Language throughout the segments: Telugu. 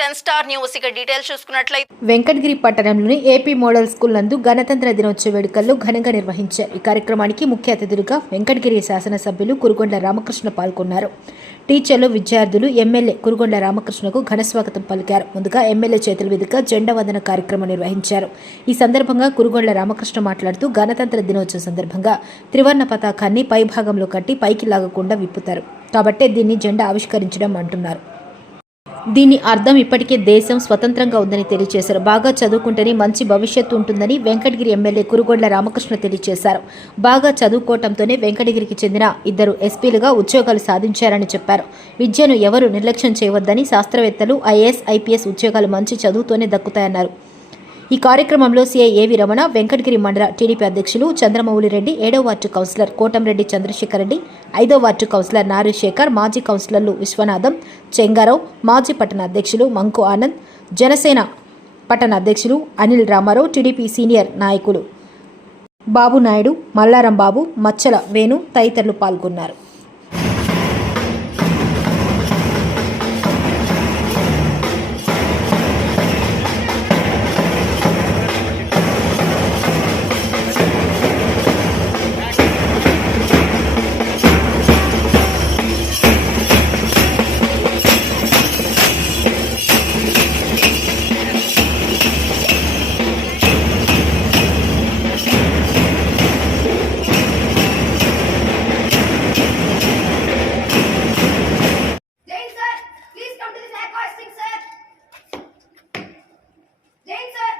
Ten star news. ఇక డీటెయిల్స్ చూసుకున్నట్లయితే వెంకటగిరి పట్టణంలోని ఏపీ మోడల్ స్కూల్ నందు గణతంత్ర దినోత్సవ వేడుకల్లో ఘనంగా నిర్వహించారు. ఈ కార్యక్రమానికి ముఖ్య అతిథులుగా వెంకటగిరి శాసనసభ్యులు కురుగొండ రామకృష్ణ పాల్గొన్నారు. టీచర్లు విద్యార్థులు ఎమ్మెల్యే కురుగొండ రామకృష్ణకు ఘన స్వాగతం పలికారు. ముందుగా ఎమ్మెల్యే చేతుల మీదుగా జెండా వందన కార్యక్రమం నిర్వహించారు. ఈ సందర్భంగా కురుగొండ రామకృష్ణ మాట్లాడుతూ గణతంత్ర దినోత్సవం సందర్భంగా త్రివర్ణ పతాకాన్ని పైభాగంలో కట్టి పైకి లాగకుండా విప్పుతారు. కాబట్టే దీన్ని జెండా ఆవిష్కరించడం అంటున్నారు. దీని అర్థం ఇప్పటికే దేశం స్వతంత్రంగా ఉందని తెలియజేశారు. బాగా చదువుకుంటేనే మంచి భవిష్యత్తు ఉంటుందని వెంకటగిరి ఎమ్మెల్యే కురుగొండ్ల రామకృష్ణ తెలియజేశారు. బాగా చదువుకోవటంతోనే వెంకటగిరికి చెందిన ఇద్దరు ఎస్పీలుగా ఉద్యోగాలు సాధించారని చెప్పారు. విద్యను ఎవరు నిర్లక్ష్యం చేయవద్దని శాస్త్రవేత్తలు ఐఏఎస్ ఐపీఎస్ ఉద్యోగాలు మంచి చదువుతోనే దక్కుతాయన్నారు. ఈ కార్యక్రమంలో సీఐ ఏవి రమణ వెంకటగిరి మండల టీడీపీ అధ్యక్షులు చంద్రమౌళి రెడ్డి ఏడో వార్డు కౌన్సిలర్ కోటంరెడ్డి చంద్రశేఖర్ రెడ్డి ఐదో వార్డు కౌన్సిలర్ నారీశేఖర్ మాజీ కౌన్సిలర్లు విశ్వనాథం చెంగారావు మాజీ పట్టణ అధ్యక్షులు మంకు ఆనంద్ జనసేన పట్టణ అధ్యక్షులు అనిల్ రామారావు టీడీపీ సీనియర్ నాయకులు బాబు నాయుడు మల్లారం బాబు మచ్చల వేణు తదితరులు పాల్గొన్నారు. Jason!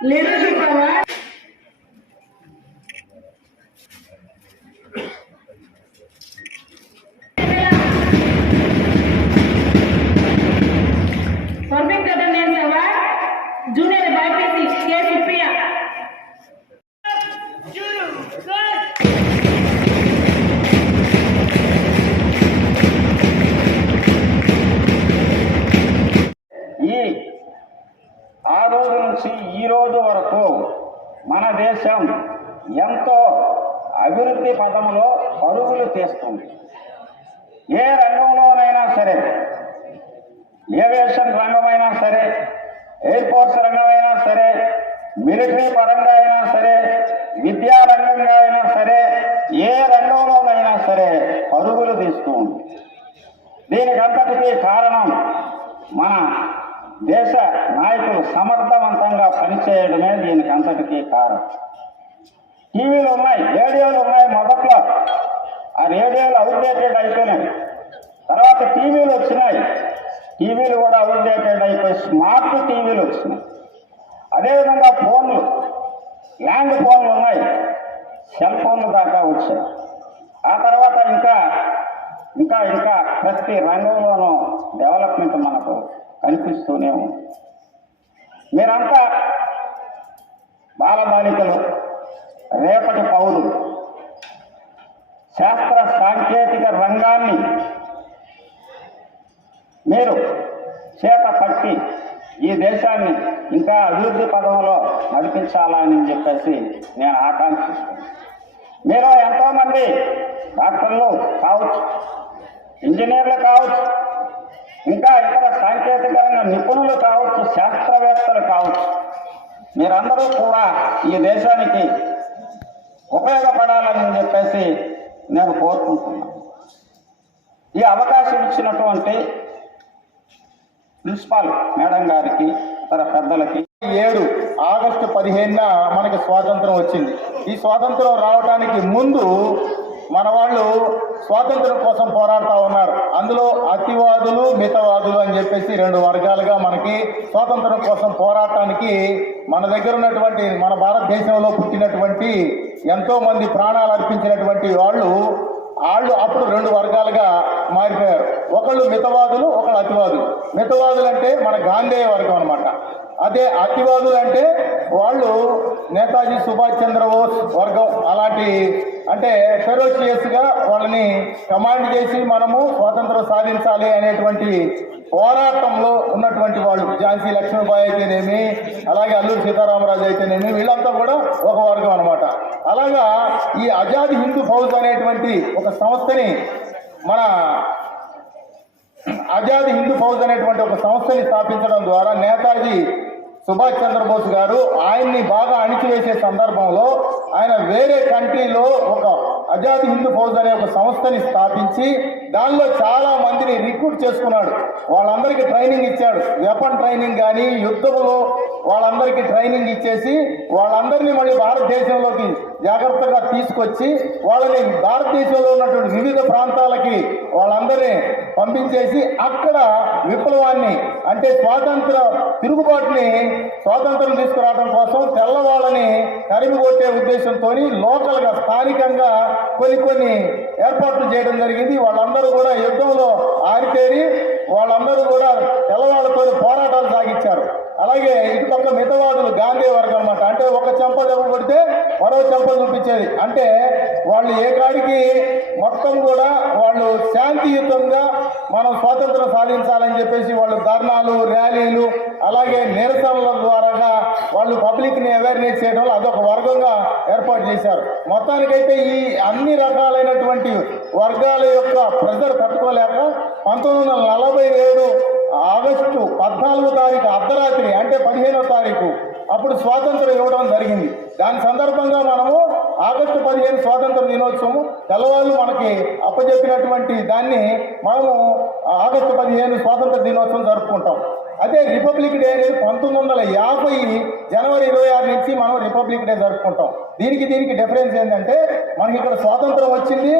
लेने के बाद સર્વિંગ દરમિયાન સવાર જુનિયર બાયપીસી કે રૂપિયા Yeah. ఆ రోజు నుంచి ఈ రోజు వరకు మన దేశం ఎంతో అభివృద్ధి పదములో పరుగులు తీస్తుంది. ఏ రంగంలోనైనా సరే ఏవియేషన్ రంగమైనా సరే ఎయిర్ఫోర్స్ రంగమైనా సరే మిలిటరీ పరంగా అయినా సరే విద్యా రంగంగా అయినా సరే ఏ రంగంలోనైనా సరే పరుగులు తీస్తూ ఉంది. దీనికంతటికీ కారణం మన దేశ నాయకులు సమర్థవంతంగా పనిచేయడమే దీనికి అంతటికీ కారణం. టీవీలు ఉన్నాయి రేడియోలు ఉన్నాయి మొదట్లో. ఆ రేడియోలు అవుట్డేటెడ్ అయిపోయినాయి. తర్వాత టీవీలు వచ్చినాయి. టీవీలు కూడా అవుట్డేటెడ్ అయిపోయి స్మార్ట్ టీవీలు వచ్చినాయి. అదేవిధంగా ఫోన్లు ల్యాండ్ ఫోన్లు ఉన్నాయి. సెల్ ఫోన్లు దాకా వచ్చాయి. ఆ తర్వాత ఇంకా ఇంకా ఇంకా ప్రతి రంగంలోనూ డెవలప్మెంట్ మనకు కనిపిస్తూనే ఉంది. మీరంతా బాలబాలికలు రేపటి పౌరులు. శాస్త్ర సాంకేతిక రంగాన్ని మీరు చేత పట్టి ఈ దేశాన్ని ఇంకా అభివృద్ధి పదంలో నడిపించాలని చెప్పేసి నేను ఆకాంక్షిస్తున్నాను. మీరు ఎంతోమంది డాక్టర్లు కావచ్చు ఇంజనీర్లు కావచ్చు ఇంకా ఇతర సాంకేతికంగా నిపుణులు కావచ్చు శాస్త్రవేత్తలు కావచ్చు. మీరందరూ కూడా ఈ దేశానికి ఉపయోగపడాలని చెప్పేసి నేను కోరుకుంటున్నాను ఈ అవకాశం ఇచ్చినటువంటి ప్రిన్సిపాల్ మేడం గారికి ఇతర పెద్దలకి ఏడు ఆగస్టు పదిహేనున మనకి స్వాతంత్రం వచ్చింది. ఈ స్వాతంత్రం రావడానికి ముందు మన వాళ్ళు స్వాతంత్రం కోసం పోరాడుతూ ఉన్నారు. అందులో అతివాదులు మితవాదులు అని చెప్పేసి రెండు వర్గాలుగా మనకి స్వాతంత్రం కోసం పోరాటానికి మన దగ్గర ఉన్నటువంటి మన భారతదేశంలో పుట్టినటువంటి ఎంతో మంది ప్రాణాలు అర్పించినటువంటి వాళ్ళు వాళ్ళు అప్పుడు రెండు వర్గాలుగా మారిపోయారు. ఒకళ్ళు మితవాదులు ఒకళ్ళు అతివాదులు. మితవాదులు అంటే మన గాంధేయ వర్గం అనమాట అదే అతివాదులు అంటే వాళ్ళు నేతాజీ సుభాష్ చంద్రబోస్ వర్గం. అలాంటి అంటే ఫెరోషియస్గా వాళ్ళని కమాండ్ చేసి మనము స్వాతంత్రం సాధించాలి అనేటువంటి పోరాటంలో ఉన్నటువంటి వాళ్ళు. ఝాన్సీ లక్ష్మీబాయి అయితేనేమి అలాగే అల్లూరి సీతారామరాజు అయితేనేమి వీళ్ళంతా కూడా ఒక వర్గం అనమాట అలాగా ఈ ఆజాద్ హిందూ ఫౌజ్ అనేటువంటి ఒక సంస్థని మన ఆజాద్ హిందూ ఫౌజ్ అనేటువంటి ఒక సంస్థని స్థాపించడం ద్వారా నేతాజీ సుభాష్ చంద్రబోస్ గారు ఆయన్ని బాగా అణిచివేసే సందర్భంలో ఆయన వేరే కంట్రీలో ఒక అజాద్ హిందూ ఫౌజ్ అనే ఒక సంస్థని స్థాపించి దానిలో చాలా మందిని రిక్రూట్ చేసుకున్నాడు. వాళ్ళందరికీ ట్రైనింగ్ ఇచ్చాడు. వెపన్ ట్రైనింగ్ కానీ యుద్ధంలో వాళ్ళందరికీ ట్రైనింగ్ ఇచ్చేసి వాళ్ళందరినీ మళ్ళీ భారతదేశంలోకి జాగ్రత్తగా తీసుకొచ్చి వాళ్ళని భారతదేశంలో ఉన్నటువంటి వివిధ ప్రాంతాలకి వాళ్ళందరినీ పంపించేసి అక్కడ విప్లవాన్ని అంటే స్వాతంత్ర తిరుగుబాటుని స్వాతంత్రం తీసుకురావడం కోసం తెల్లవాళ్ళని తరిమి కొట్టే ఉద్దేశంతో లోకల్గా స్థానికంగా కొన్ని కొన్ని ఏర్పాట్లు చేయడం జరిగింది. వాళ్ళందరూ కూడా యుద్ధంలో ఆరితేరి వాళ్ళందరూ కూడా తెల్లవాళ్ళతో పోరాటాలు సాగించారు. అలాగే ఇంకొక మితవాదులు గాంధీ వర్గం అనమాట అంటే ఒక చెంప దెబ్బ కొడితే మరో చెంప చూపించేది అంటే వాళ్ళు ఏ కాడికి మొత్తం కూడా వాళ్ళు శాంతియుతంగా మనం స్వాతంత్రం సాధించాలని చెప్పేసి వాళ్ళు ధర్నాలు ర్యాలీలు అలాగే నిరసనల ద్వారాగా వాళ్ళు పబ్లిక్ని అవేర్నెస్ చేయడం వల్ల అదొక వర్గంగా ఏర్పాటు చేశారు. మొత్తానికైతే ఈ అన్ని రకాలైనటువంటి వర్గాల యొక్క ప్రెజర్ తట్టుకోలేక పంతొమ్మిది వందల నలభై ఏడు ఆగస్టు పద్నాలుగో తారీఖు అర్ధరాత్రి అంటే పదిహేనో తారీఖు అప్పుడు స్వాతంత్రం ఇవ్వడం జరిగింది. దాని సందర్భంగా మనము ఆగస్టు పదిహేను స్వాతంత్ర దినోత్సవం తెల్లవాళ్ళు మనకి అప్పచెప్పినటువంటి దాన్ని మనము ఆగస్టు పదిహేను స్వాతంత్ర దినోత్సవం జరుపుకుంటాం. అదే రిపబ్లిక్ డే అనేది పంతొమ్మిది వందల యాభై జనవరి ఇరవై ఆరు నుంచి మనం రిపబ్లిక్ డే జరుపుకుంటాం. దీనికి దీనికి డిఫరెన్స్ ఏంటంటే మనకి ఇక్కడ స్వాతంత్రం వచ్చింది.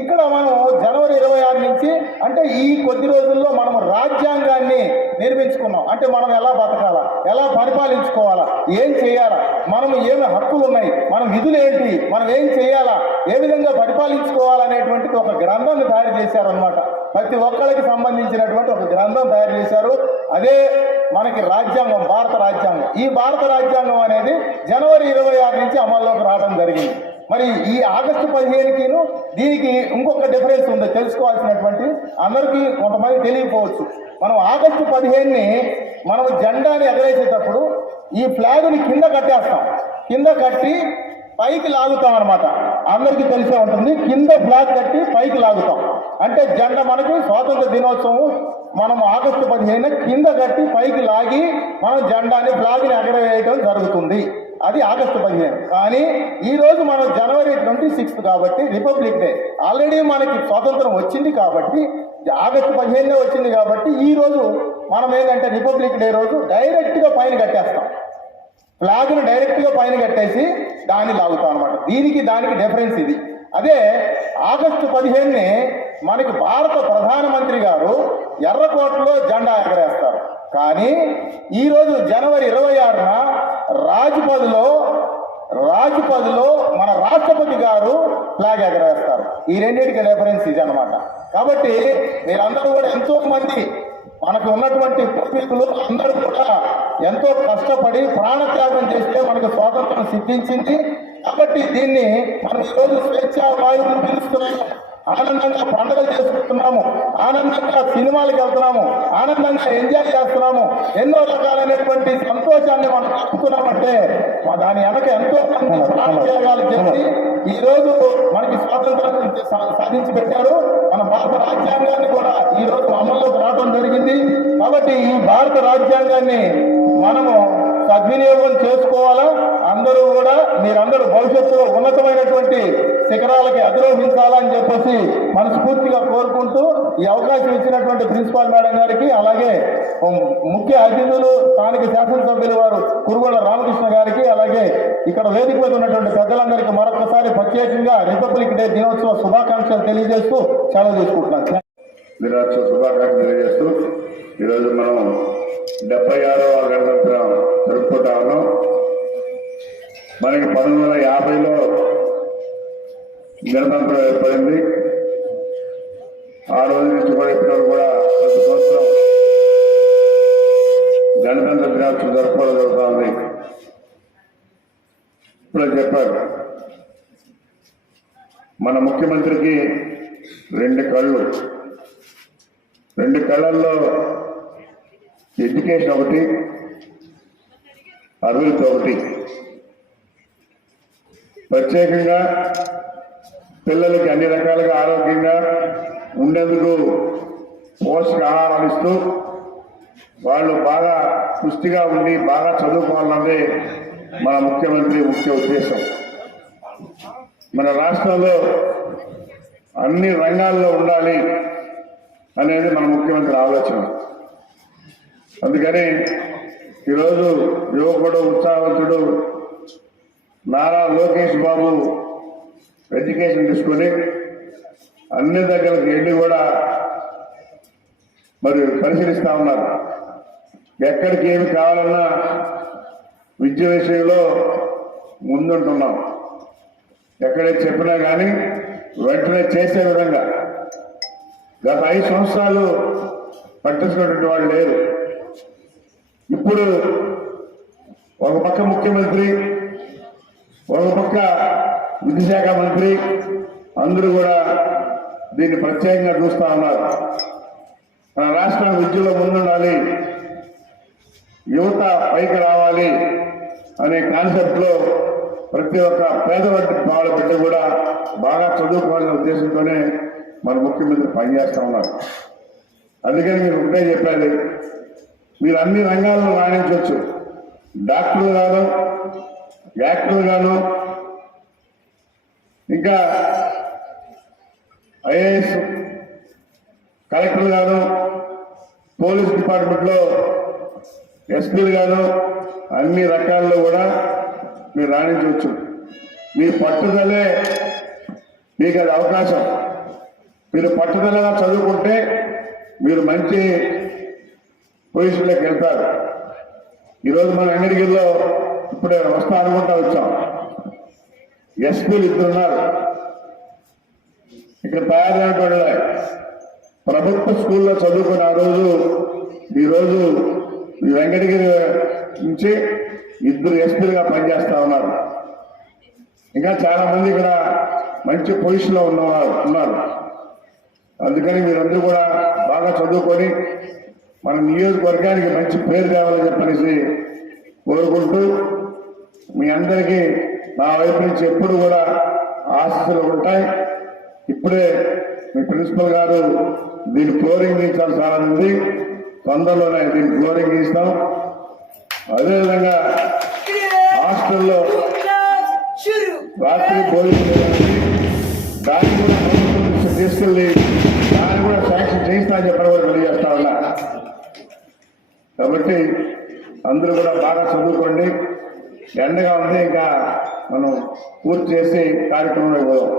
ఇక్కడ మనం జనవరి ఇరవై ఆరు నుంచి అంటే ఈ కొద్ది రోజుల్లో మనం రాజ్యాంగాన్ని నిర్మించుకున్నాం. అంటే మనం ఎలా బతకాలా? ఎలా పరిపాలించుకోవాలా? ఏం చేయాలా? మనం ఏమి హక్కులు ఉన్నాయి? మన విధులు ఏంటి? మనం ఏం చేయాలా? ఏ విధంగా పరిపాలించుకోవాలనేటువంటిది ఒక గ్రంథాన్ని తయారు చేశారనమాట ప్రతి ఒక్కరికి సంబంధించినటువంటి ఒక గ్రంథం తయారు చేశారు. అదే మనకి రాజ్యాంగం భారత రాజ్యాంగం. ఈ భారత రాజ్యాంగం అనేది జనవరి ఇరవై ఆరు నుంచి అమల్లోకి రావడం జరిగింది. మరి ఈ ఆగస్టు పదిహేనుకిను దీనికి ఇంకొక డిఫరెన్స్ ఉంది. తెలుసుకోవాల్సినటువంటి అందరికీ కొంతమంది తెలియకపోవచ్చు. మనం ఆగస్టు పదిహేనుని మనం జెండాని ఎగరేసేటప్పుడు ఈ ఫ్లాగ్ని కింద కట్టేస్తాం. కింద కట్టి పైకి లాగుతాం అనమాట అందరికీ తెలిసే ఉంటుంది కింద ఫ్లాగ్ కట్టి పైకి లాగుతాం. అంటే జెండా మనకి స్వాతంత్ర దినోత్సవం మనం ఆగస్టు పదిహేను కింద కట్టి పైకి లాగి మనం జెండాని ఫ్లాగ్ని ఎగరవేయడం జరుగుతుంది. అది ఆగస్టు పదిహేను. కానీ ఈరోజు మనం జనవరి ట్వంటీ సిక్స్త్ కాబట్టి రిపబ్లిక్ డే. ఆల్రెడీ మనకి స్వాతంత్రం వచ్చింది కాబట్టి ఆగస్టు పదిహేనునే వచ్చింది కాబట్టి ఈ రోజు మనం ఏంటంటే రిపబ్లిక్ డే రోజు డైరెక్ట్గా పైన కట్టేస్తాం. ఫ్లాగ్ను డైరెక్ట్గా పైన కట్టేసి దాన్ని లాగుతాం అనమాట దీనికి దానికి డిఫరెన్స్ ఇది. అదే ఆగస్టు పదిహేనుని మనకి భారత ప్రధానమంత్రి గారు ఎర్రకోటలో జెండా ఎగరేస్తారు. కానీ ఈరోజు జనవరి ఇరవై ఆరున రాజ్పథ్లో రాజ్పథ్లో మన రాష్ట్రపతి గారు ఫ్లాగ్ ఎగరేస్తారు. ఈ రెండింటికి డిఫరెన్స్ ఇది అనమాట కాబట్టి మీరందరూ కూడా ఎంతో మంది మనకు ఉన్నటువంటి పూర్వీకులు అందరూ కూడా ఎంతో కష్టపడి ప్రాణత్యాగం చేస్తే మనకు స్వాతంత్రం సిద్ధించింది. కాబట్టి దీన్ని మనం ఈరోజు స్వేచ్ఛా వాయువులు పిలుస్తున్నాము. ఆనందంగా పండుగలు చేసుకుంటున్నాము. ఆనందంగా సినిమాలకు వెళ్తున్నాము. ఆనందంగా ఎంజాయ్ చేస్తున్నాము. ఎన్నో రకాలైనటువంటి సంతోషాన్ని మనం కలుపుతున్నామంటే మా దాని వెనక ఎంతో మంది ప్రాణత్యాగాలు చేసి ఈ రోజు మనకి స్వాతంత్రం సాధించి పెట్టారు. మన భారత రాజ్యాంగాన్ని కూడా ఈ రోజు అమల్లోకి రావడం జరిగింది. కాబట్టి ఈ భారత రాజ్యాంగాన్ని మనము సద్వినియోగం చేసుకోవాలా? అందరూ కూడా మీరందరూ భవిష్యత్తులో ఉన్నతమైనటువంటి శిఖరాలకి అధిరోహించాలని చెప్పేసి మనస్ఫూర్తిగా కోరుకుంటూ ఈ అవకాశం ఇచ్చినటువంటి ప్రిన్సిపాల్ మేడం గారికి అలాగే ముఖ్య అతిథులు స్థానిక శాసనసభ్యులు వారు కురుగొండ రామకృష్ణ గారికి అలాగే ఇక్కడ వేదిక మీద ఉన్నటువంటి పెద్దలందరికీ మరొకసారి ప్రత్యేకంగా రిపబ్లిక్ డే దినోత్సవ శుభాకాంక్షలు తెలియజేస్తూ సెలవు తీసుకుంటున్నాను దినోత్సవ శుభాకాంక్షలు తెలియజేస్తూ ఈరోజు మనం డెబ్బై ఆరవ గణతంత్రం జరుపుకుంటా ఉన్నాం. మనకి పంతొమ్మిది వందల యాభైలో గణతంత్రం ఏర్పడింది. ఆ రోజు నుంచి కూడా ఇప్పటివరకు కూడా ప్రతి సంవత్సరం గణతంత్ర దినోత్సవం జరుపుకోవడం జరుగుతుంది ఇప్పుడే చెప్పారు. మన ముఖ్యమంత్రికి రెండు కళ్ళు. రెండు కళ్ళల్లో ఎడ్యుకేషన్ ఒకటి అభివృద్ధి ఒకటి. ప్రత్యేకంగా పిల్లలకి అన్ని రకాలుగా ఆరోగ్యంగా ఉండేందుకు పోషకాహారాలు ఇస్తూ వాళ్ళు బాగా పుష్టిగా ఉండి బాగా చదువుకోవాలన్నదే మన ముఖ్యమంత్రి ముఖ్య ఉద్దేశం. మన రాష్ట్రంలో అన్ని రంగాల్లో ఉండాలి అనేది మన ముఖ్యమంత్రి ఆలోచన. అందుకని ఈరోజు యువకుడు ఉత్సాహవంతుడు నారా లోకేష్ బాబు ఎడ్యుకేషన్ తీసుకొని అన్ని దగ్గరికి వెళ్ళి కూడా మరి పరిశీలిస్తా ఉన్నారు. ఎక్కడికి ఏమి కావాలన్నా విద్య విషయంలో ముందుంటున్నాం. ఎక్కడే చెప్పినా కానీ వెంటనే చేసే విధంగా. గత ఐదు సంవత్సరాలు పట్టించుకున్నటువంటి వాళ్ళు లేరు. ఇప్పుడు ఒక పక్క ముఖ్యమంత్రి ఒక పక్క విద్యాశాఖ మంత్రి అందరూ కూడా దీన్ని ప్రత్యేకంగా చూస్తా ఉన్నారు. మన రాష్ట్రం విద్యలో ముందుండాలి. యువత పైకి రావాలి అనే కాన్సెప్ట్లో ప్రతి ఒక్క పేదవాడి వాళ్ళ బిడ్డ కూడా బాగా చదువుకోవాలనే ఉద్దేశంతోనే మన ముఖ్యమంత్రి పనిచేస్తా ఉన్నారు. అందుకని మీరు ఒకటే చెప్పాలి మీరు అన్ని రంగాల్లో రాణించవచ్చు డాక్టర్లు గాను యాక్టర్లు గాను ఇంకా ఐఏఎస్ కలెక్టర్ గాను పోలీస్ డిపార్ట్మెంట్లో ఎస్పీలు గాను అన్ని రకాల్లో కూడా మీరు రాణించవచ్చు. మీ పట్టుదలే మీకు అది అవకాశం. మీరు పట్టుదలగా చదువుకుంటే మీరు మంచి పొజిషన్లోకి వెళ్తారు. ఈరోజు మన అన్నిటిలో ఇప్పుడే వస్తా అనుకుంటా వచ్చాం. ఎస్పీలు ఇద్దరున్నారు ఇక్కడ తయారైనటువంటి ప్రభుత్వ స్కూల్లో చదువుకున్న ఆ రోజు ఈరోజు ఈ వెంకటగిరి నుంచి ఇద్దరు ఎస్పీలుగా పనిచేస్తా ఉన్నారు. ఇంకా చాలా మంది ఇక్కడ మంచి పొజిషన్లో ఉన్నవారు ఉన్నారు. అందుకని మీరందరూ కూడా బాగా చదువుకొని మన నియోజకవర్గానికి మంచి పేరు కావాలని చెప్పనేసి కోరుకుంటూ మీ అందరికీ నా వైపు నుంచి ఎప్పుడు కూడా ఆశస్సులు ఉంటాయి. ఇప్పుడే మీ ప్రిన్సిపల్ గారు దీని ఫ్లోరింగ్ తీయించాలి చాలా ఉంది. తొందరలోనే దీన్ని ఫ్లోరింగ్ ఇస్తాం. అదేవిధంగా హాస్టల్లో రాత్రి భోజనం దాన్ని కూడా ప్రభుత్వం తీసుకెళ్ళి దాన్ని కూడా శాంక్షన్ చేయిస్తా అని చెప్పడం కూడా తెలియజేస్తా ఉన్నా. కాబట్టి అందరూ కూడా బాగా చదువుకోండి. ఎండగా ఉంది ఇంకా మనం పూర్తి చేసి కార్యక్రమంలో పోదాం.